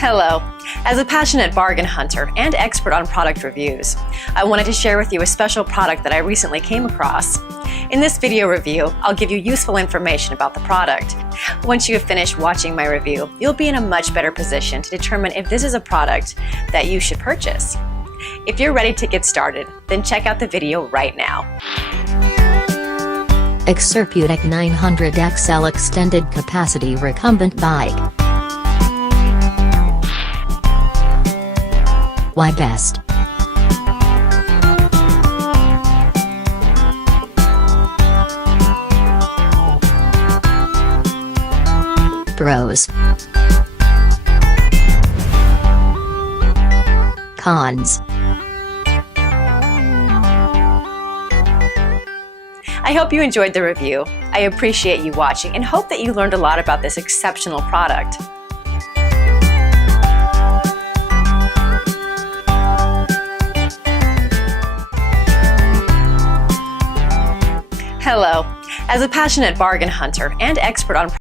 Hello. As a passionate bargain hunter and expert on product reviews, I wanted to share with you a special product that I recently came across. In this video review, I'll give you useful information about the product. Once you have finished watching my review, you'll be in a much better position to determine if this is a product that you should purchase. If you're ready to get started, then check out the video right now. Exerpeutic 900XL Extended Capacity Recumbent Bike. Why best? Pros. Cons. I hope you enjoyed the review. I appreciate you watching and hope that you learned a lot about this exceptional product. Hello. As a passionate bargain hunter and expert on